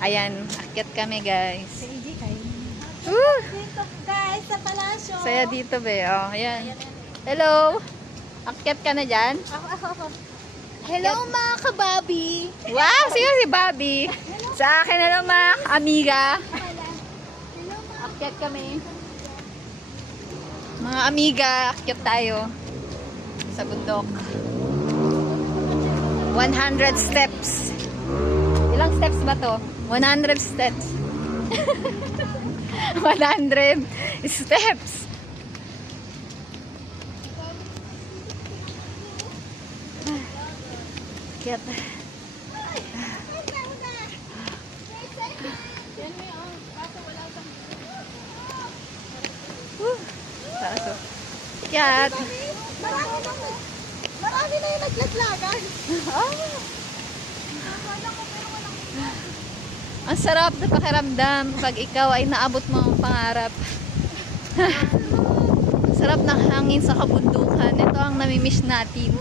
Ayan, akyat kami guys. Dito guys, sa palasyo. Saya dito be. Oh, ayan. Hello. Akyat ka na dyan? Hello mga kababi. Wow, sino si Bobby? Sa akin na lang mga amiga. Akyat kami. Mga amiga, akyat tayo. Sa bundok. 100 steps. Ilang steps ba to? 100 steps. 100 steps. Akyat. Taso. Akyat. Marami na yung naglatlagan. Ang sarap na pakiramdam pag ikaw ay naabot mo ang pangarap. Ang sarap ng hangin sa kabundukan. Ito ang namimiss natin.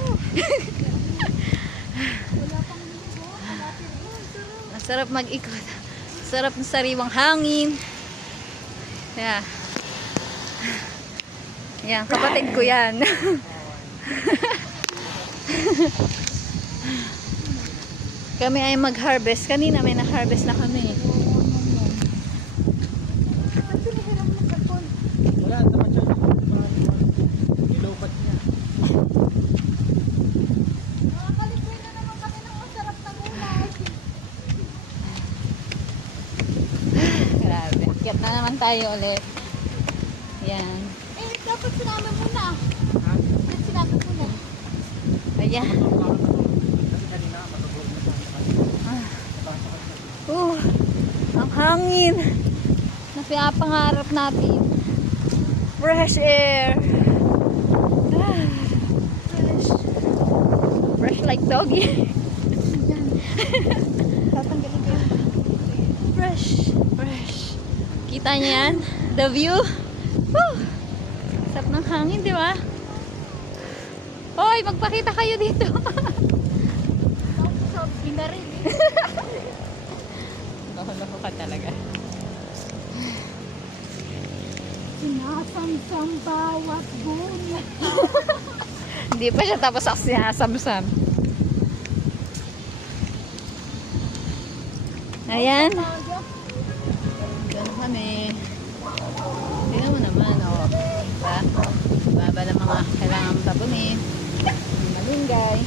Ang sarap mag-ikot. Ang sarap ng sariwang hangin. Yeah. Yan, kapatid ko yan. Kami ay mag-harvest. Kanina may na-harvest na kami. Wala, naman siya. Nilobat niya. Nakakalimutan na naman kami ng masarap na gulay. Grabe. Akyat na naman tayo ulit. Yan. Dapat sinama muna. Ha? Dapat sinama muna. Ayan. Kasi kanina, matulog na siya. Ang hangin na pinapangarap natin. Fresh air. Fresh. Fresh like doggy. Tatanggalin ko yun. Fresh. Fresh. Kita niyo yan? The view. Woo! Sarap ng hangin, di ba? Hoy, magpakita kayo dito. Sabi na rin. Loko-loko ka talaga. Sinasamsam bawat bunga. Hindi pa siya tapos ako sinasamsam. Ayan. Ganun kami. Tingnan mo naman, oh. Diba? Baba ng mga kailangan tabunin. Malunggay.